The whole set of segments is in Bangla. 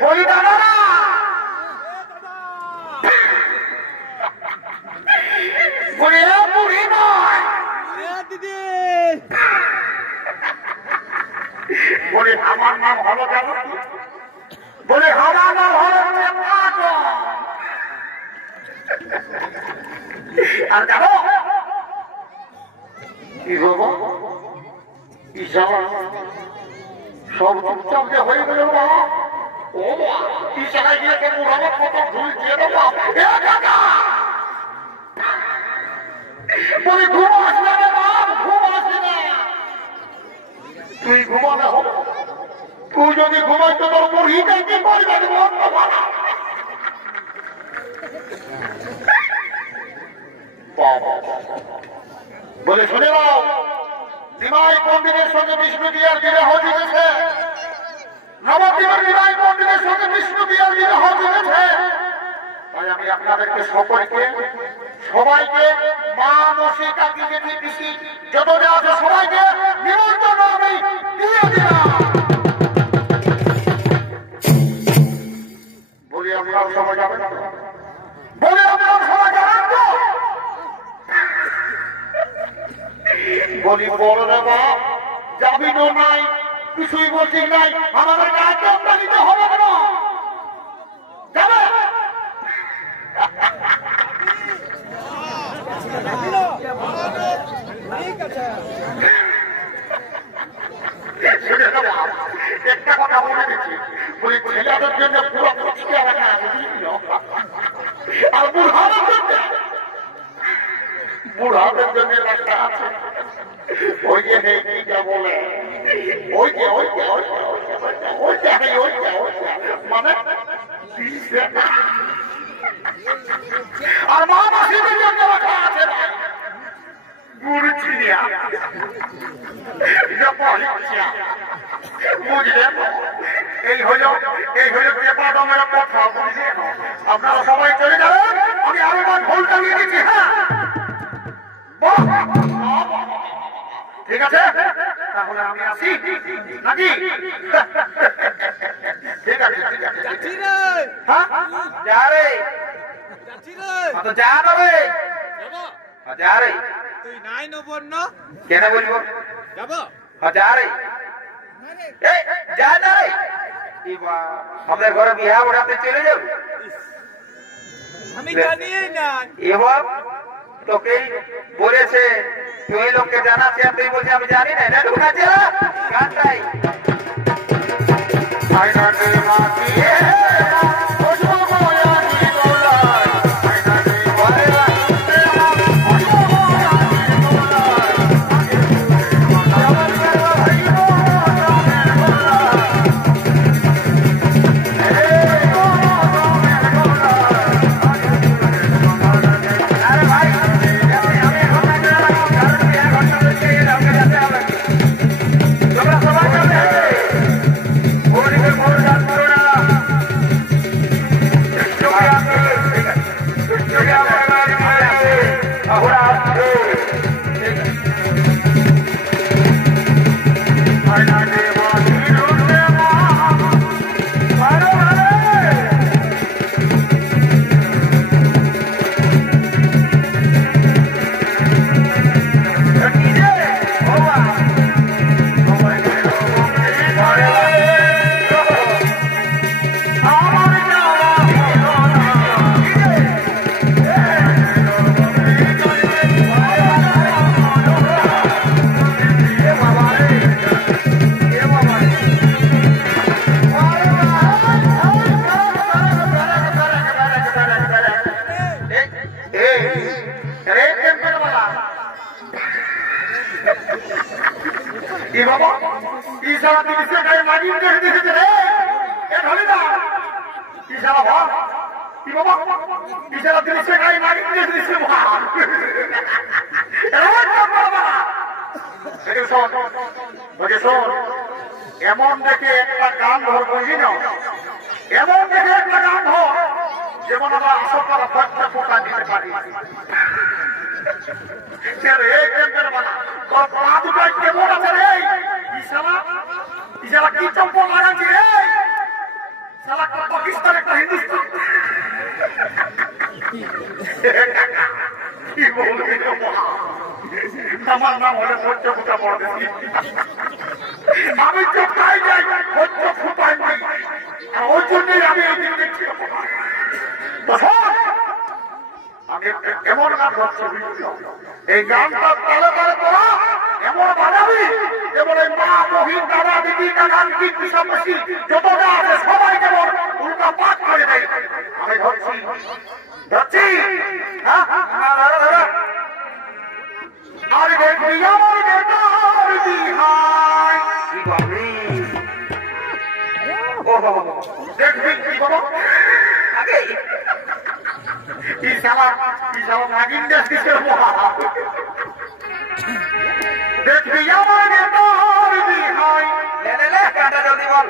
বলি দাদা বলি বুড়ি নয় দিদি বলি আমার নাম হলো কেন বলি আমার নাম হলো আর দেখো কি বলবো সব চুপচাপ যে হয়ে গেল বাবা ও ইশারায় গিয়ে কেন উড়াবো কত ভুল দিয়ে দেবো বলি ঘুম আসবে না বাপ ঘুম আসবে না তুই ঘুমাবে হোক তুই যদি ঘুমাই তো তোর মুড়িটাই কি করবে বলে শুনে নাও নিমাই পণ্ডিতের সঙ্গে বিষ্ণু বিয়ার বিবাহ জুড়েছে নবদ্বীপের নিমাই পণ্ডিতের সঙ্গে বিষ্ণু বিয়ার বিবাহ জুড়েছে তাই আমি আপনাদেরকে সকলকে সবাইকে মা মশি কাকি জেঠি পিসি যত যা আছে সবাইকে নিমন্ত্রণ আমি দিয়ে দিলাম বলি আপনারা সবাই যাবেন বলি আপনারা সবাই যাবেন তো বলি বড় বাবা যাবিনও নাই কিছুই বলছি নাই আমাদের কাজটা নিতে হবে না যাবে একটা কথা বলে দিচ্ছি বলি ছেলেদের জন্য পুরো প্রতিক্রিয়া রাখা আছে আর বুড়াদের জন্য রাখা আছে ওই যে নেই বলে ওইটা মানে আর মা মাসিদের জন্য রাখা আছে বুড়িয়া বুঝলেন এই হলো পেপার দমের কথা বুঝলেন আপনারা সবাই চলে যাবেন আমি আরো বার ভুল চালিয়ে দিচ্ছি হ্যাঁ ঠিক আছে তাহলে আমি আসি নাকি ঠিক আছে হ্যাঁ যা রে তো যা না রে যা রে তুই নাই নবন্ন কেন বলবো যাব যা রে যা না রে আমাদের ঘরে বিয়া ওঠাতে চলে যাও আমি জানি না এবার তোকে বলেছে তুই লোককে জানাচ্ছি আর তুই বলছি আমি জানি না এটা ঢুকাচ্ছে না গানটাই এমন দেখে একটা গান ধর বুঝি না এমন দেখে একটা গান ধর যেমন আমরা আসল ফোটা দিতে পারি পা দুটো কেমন আছে রে ইশালা কি চম্পল লাগাচ্ছি রে শালা আমার নাম হলে ভোজ্য ফুটা পড়েছি। আমি চোখাই যাই ভোজ্য ফুটাই নেই, ওই জন্যই আমি এই দিন দেখছি। আমি এমন গান করছি, এই গানটা তালে তালে তোরা এমন বাজাবি যেমন এই মা মহিন দাদা দিদি কাকা দিদি পিসাপাশি যতটা আছে সবাই যেমন উল্টা পাঠ করে দেয়। আমি ধরছি ধরছি আর দেখবি আমার বেটার বিহাই দেখবি কি বাবা আগে কি সালা নাগিন দেশ কিসের মহা দেখবি আমার বেটার বিহাই লে কাটা জলদি বল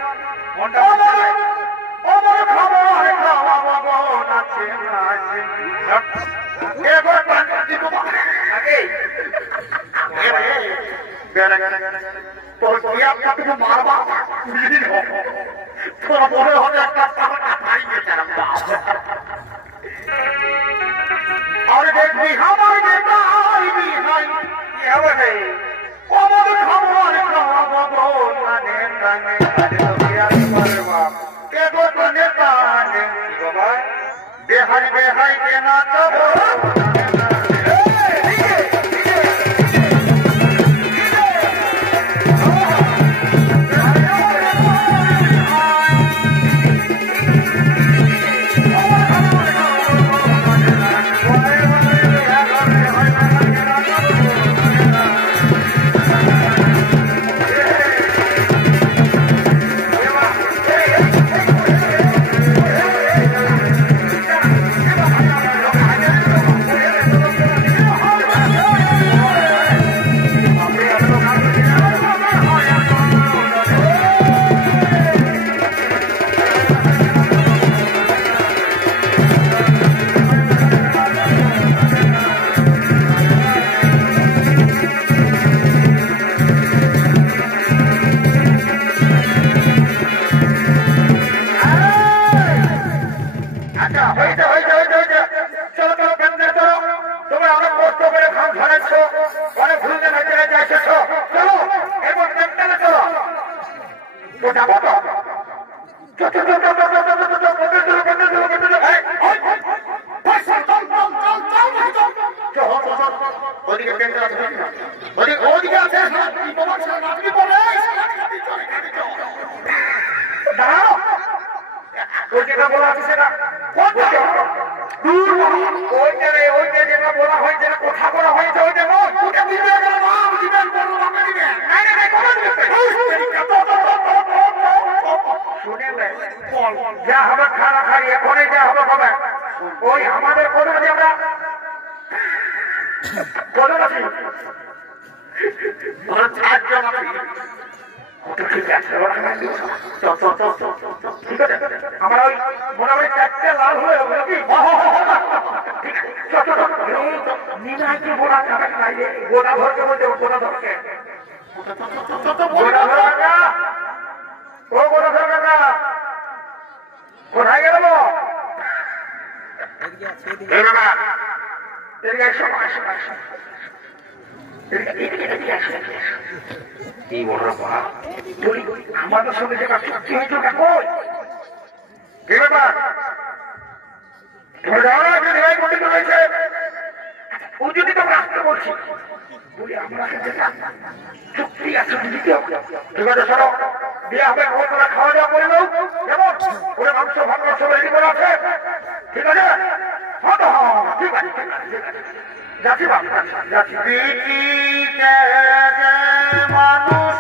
মনটা আমার খবর খাওয়াবো নাচে নাচে এবার পান্তা দিব আগে তোর কি আপনি তুমি মারবা তোর মনে হবে একটা ভাই বেচারাম আর দেখবি আমার বেটাই বিহাই কি হবে রে আমার খবর খাওয়াবো মানে কানে বেহাই বেহাই কেনা তবো যা হবে খারা খাই এখনই যা হবে হবে ওই আমাদের কোনো আমরা কোনো আমরা ওই মোটামুটি চারটে লাল হয়ে নিনাইকে বোনা খাবেন নাই গোটা ধরকে বলতে গোটা ধরকে গোটা ধর কাকা ও গোটা ধর কাকা কোথায় গেল আমাদের সঙ্গে যেটা চুক্তি হয়েছে কি ব্যাপার তোমার যাওয়া আছে নিরাই পণ্ডিত রয়েছে ও যদি তোমরা আসতে বলছি বলি আমরা যেটা চুক্তি আছে দিতে হবে ঠিক আছে শোনো দিয়ে হবে তোরা খাওয়া দাওয়া করে দাও যেমন ওরা মাংস ভাত সব রেডি করে আছে ঠিক আছে হ্যাঁ তো হ্যাঁ ঠিক আছে ঠিক আছে যাচ্ছি বাবু যাচ্ছি মানুষ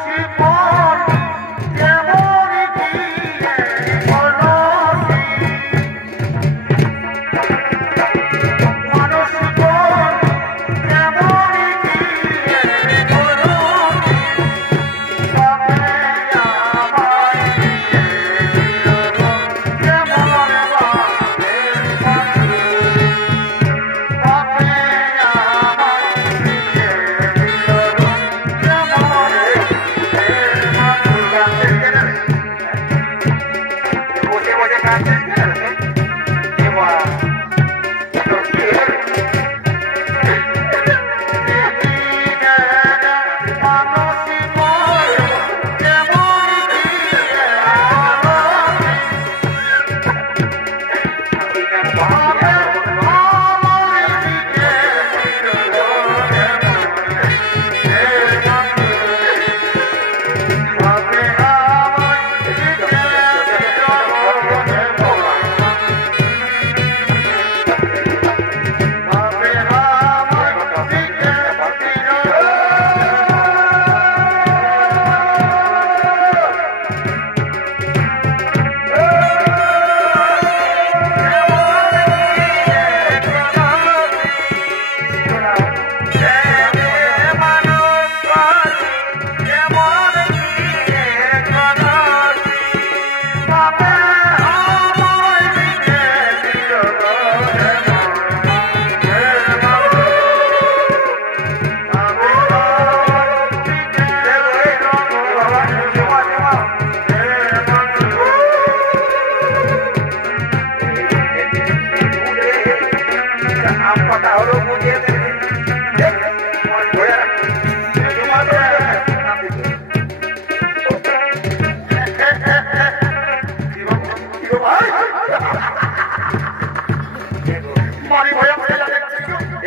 মারি ভয়া ভয়া দেখছি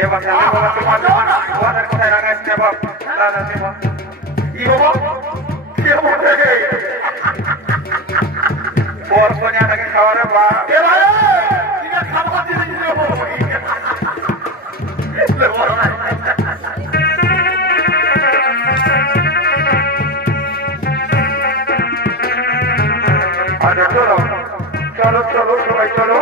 এবার বাবা তোমার কোথায় রাখাইস না বাপ দাদা দেব কি বাবা কে বলতে গে পর কোনিয়াটাকে খাওয়ারে বা এ ভাই কি না খাওয়া দিলি রে বাবা লে বড় না আরে চলো চলো চলো সবাই চলো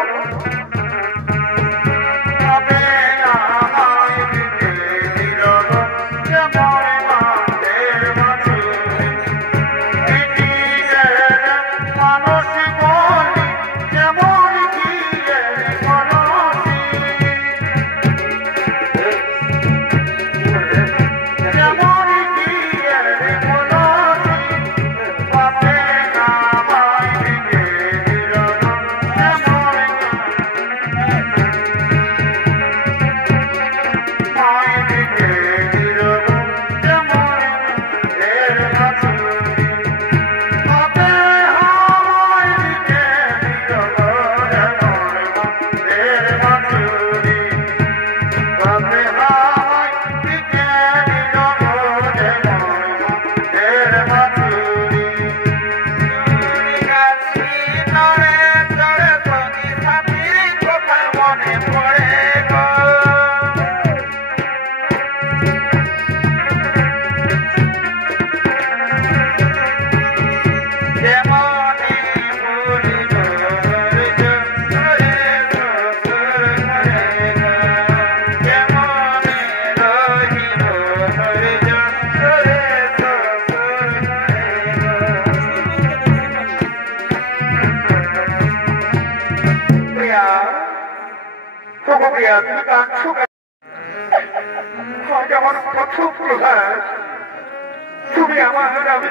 তুমি আমার আমি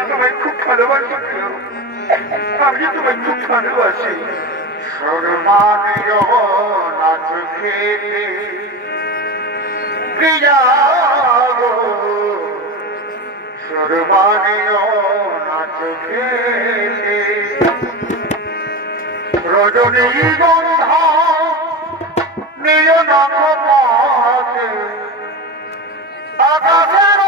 তোমায় খুব ভালোবাসি আমি তোমায় খুব ভালোবাসি সরমানিও নাচ খেতে প্রিয়া গো সরমানিও নাচ খেতে রজনীগন্ধা নিয় নাচ পাতে আকাশের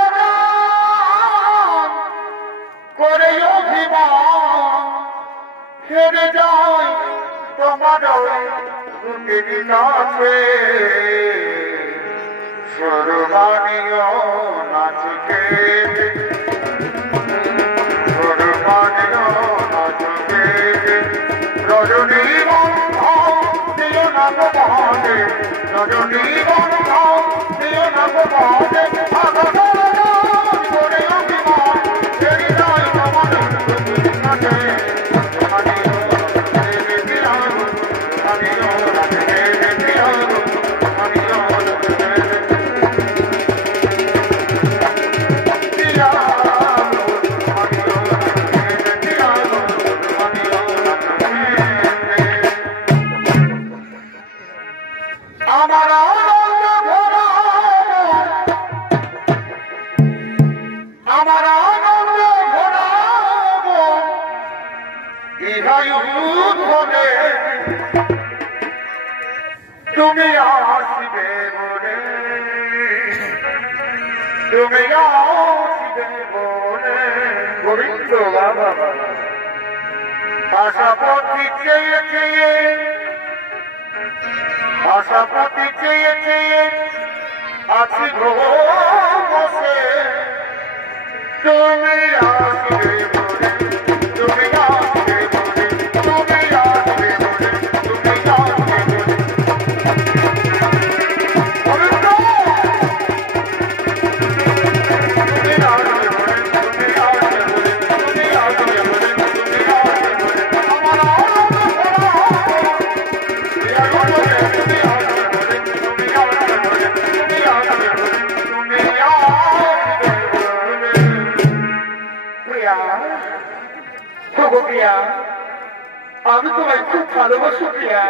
করে অভিমান ছেড়ে যায় তোমার নাচে সরমানিও নাচ খেতে সরমানিও নাচ খেতে রজনীগন্ধা দিও না গো মহাদে রজনীগন্ধা দিও না গো মহাদে করে অভিমান ছেড়ে যায় তোমার নাচে তুমি আসবে বলে তুমি আসবে বলে গোবিন্দ বাবা আশাপতি চেয়ে চেয়ে আশাপতি চেয়ে চেয়ে আছি গো বসে তুমি আসবে বলে তুমি আসবে বলে তুমি আসবে বলে তুমি আসবে আমি তোমায় খুব ভালোবাসি প্রিয়া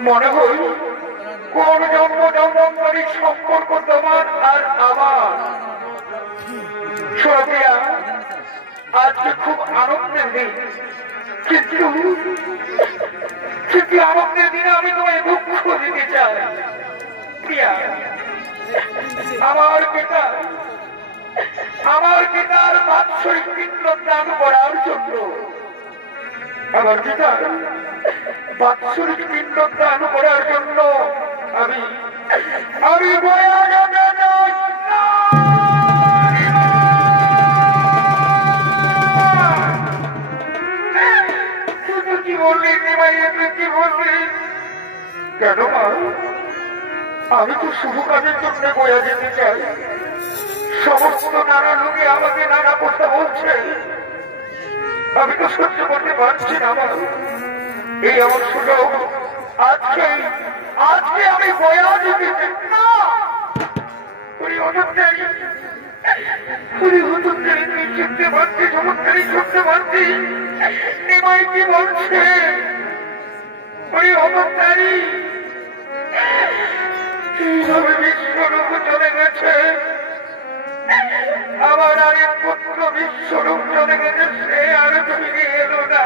মনে হই কোন জন্ম জন্মান্তরিক সম্পর্ক তোমার আর আমার প্রিয়া আজকে খুব আনন্দের দিন, কিন্তু আনন্দের দিনে আমি তোমায় দুঃখ দিতে চাই। প্রিয়া, আমার পিতার বাৎসরিক পিণ্ডদান করার জন্য আমি গয়া যেতে চাই। কি বললি নিমাই, কি বললি? কেন মা? আমি তো শুভ কাজের জন্য গয়া যেতে চাই। সমস্ত নানা লোকে আমাকে নানা কথা বলছে, আমি তো সহ্য করতে পারছি না। আমার এই আমার সুযোগ, আজকে আমি গয়া যেতে চাই না। শুনতে পারছি, চমৎকারী শুনতে পারছি নিমাই কি বলছে। ওই অবতারী এইভাবে বিশ্বরূপ চলে গেছে, আমার আরেক পুত্র বিশ্বরূপ চলে গেছে, সে আর ফিরে এলো না।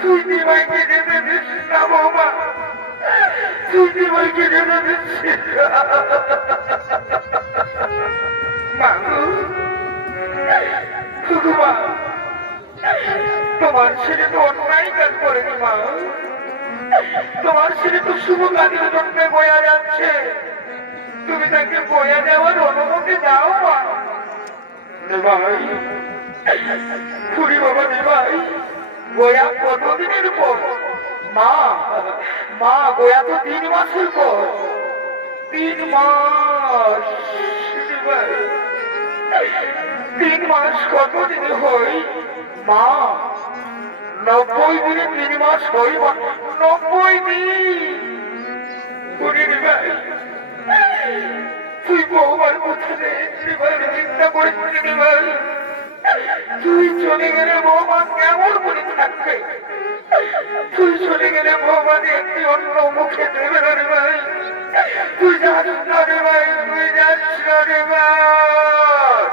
তুই নিমাইকে যেতে দিস না বৌমা, তুই নিমাইকে যেতে দিচ্ছিস মা। তোমার ছেলে তো অন্যায় কাজ করেনি মা, তোমার ছেলে তো শুভ কাজের জন্য গয়া যাচ্ছে, তুমি তাকে গয়া যাওয়ার অনুমতি দাও মা। ভাই খুড়ি বাবা, ভাই গয়া কতদিনের পর? মা গয়া তো 3 মাসের পর। 3 মাস? 3 মাস কতদিন হই মা? 90 দিনে 3 মাস হই। 90 দিন। তুই বৌমার কোথায় চিন্তা করেছিস? তুই চলে গেলে বৌমা কেমন করে থাকবে? তুই চলে গেলে বৌমাকে একটি অন্য মুখে দেবে না রে ভাই। তুই যাস না রে ভাই, তুই যাস না রে ভাই।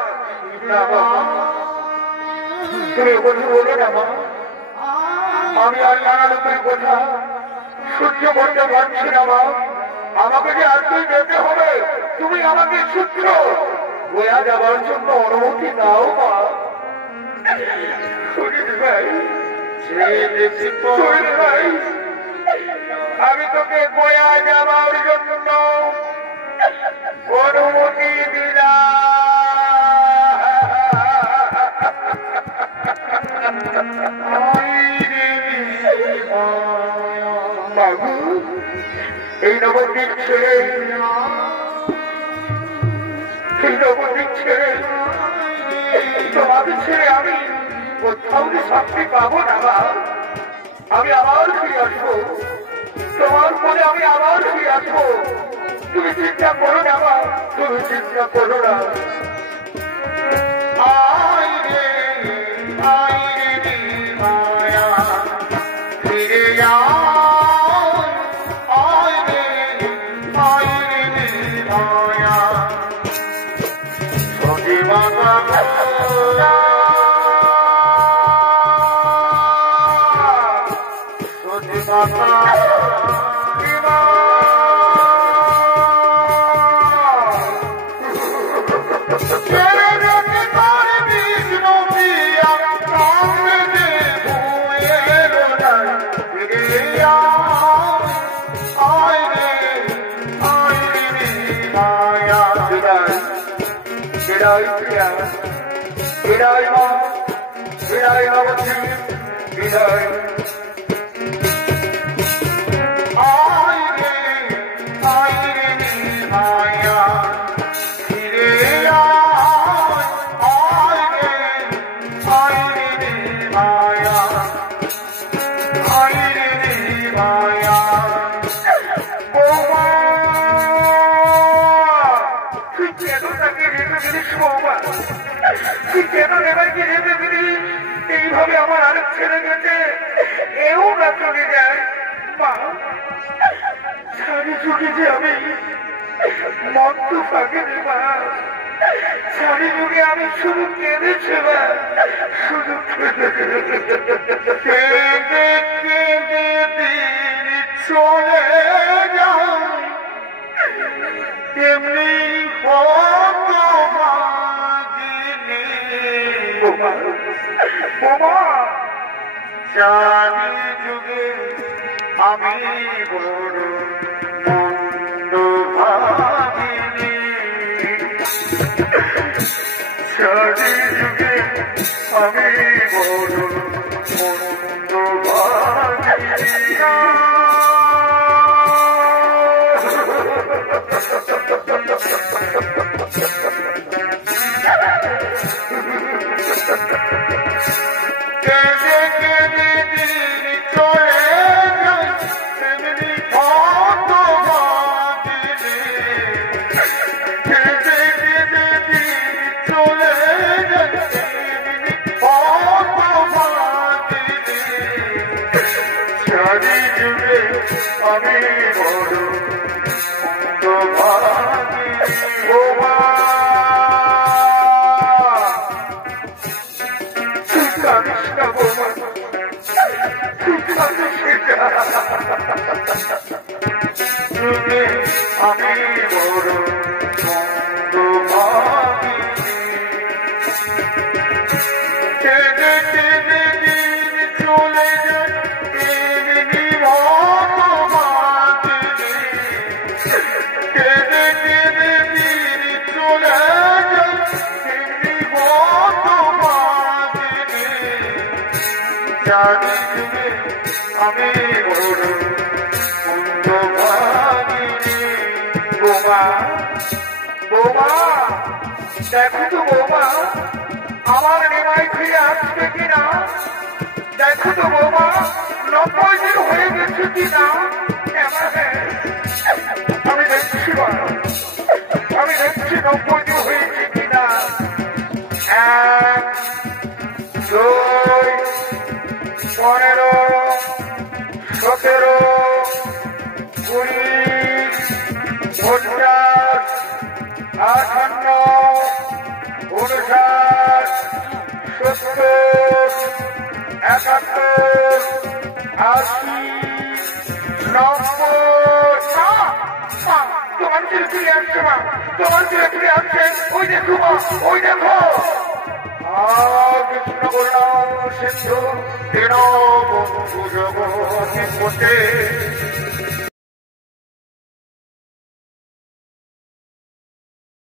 তুমি কথা বলো না মা, আমি আর নানা লোকের কথা সহ্য করতে পারছি না মা। আমাকে যে আর তুই যেতে হবে, তুমি আমাকে সূত্র গয়া যাবার জন্য অনুমতি দাও মা। ভাই আমি তোকে গয়া যাবার জন্য অনুমতি দিলাম। বাবু এই নবদ্বীপ ছেড়ে, তোমাকে ছেড়ে আমি কোথাও শান্তি পাবো না মা। আমি আবার ফিরে আসবো, তোমার পরে আমি আবার ফিরে আসবো। তুমি চিন্তা করো না মা, তুমি চিন্তা করো না। ফিরে বিদায় মা, বিদায় নবদ্বীপ, বিদায়। মায়া ফিরে মায়া মায়া তুই কেন তাকে রেখে দিলিস বৌমা? তুই কেন নেবাইকে রেখে দিলিস? এইভাবে আমার আরেক ছেলে গেছে, এও না চলে যায় মা। সারি চুকে যে আমি মন তো থাকে মা, সারি যুগে আমি শুধু কেঁদেছি মা, শুধু কেঁদে কেঁদে দিন চলে যায়, তেমনি হতভাগিনী বোমা চারি যুগে আমি বড় মন্দ ভাগিনী, চারি যুগে আমি বড় মন্দ ভাগিনী। কেঁদে কেঁদে দিন চলে যায়, তেমনি হতভাগিনী। কেঁদে কেঁদে দিন চলে যায়, তেমনি হতভাগিনী। চারি যুগে আমি বড় মন্দভাগিনী। ও মা, তুই কাঁদিস না বৌমা, তুই কাঁদিস না। যুগে আমি বড় মন্দভাগিনী। কেঁদে কেঁদে দিন চলে যায়, তেমনি হতভাগিনী। কেঁদে কেঁদে দিন চলে যায়, তেমনি হতভাগিনী। চারি যুগে আমি বড় মন্দভাগিনী। বোমা, বোমা, দেখো তো বোমা, আমার নিমাই ফিরে আসবে কিনা? দেখো তো বোমা, 90 দিন হয়ে গেছে কিনা? আমি দেখছি না, আমি দেখছি 90 দিন হয়েছে কিনা। 1, 2, 15, 17, 20, 50, 58, 59, 70, 71, 80, 90। তোমার ছেলে ফিরে আসছে মা, তোমার ছেলে ফিরে আসছে। ওই দেখো মা, ওই দেখো। কৃষ্ণ করুণা সিন্ধু দীন বন্ধু জগৎ পথে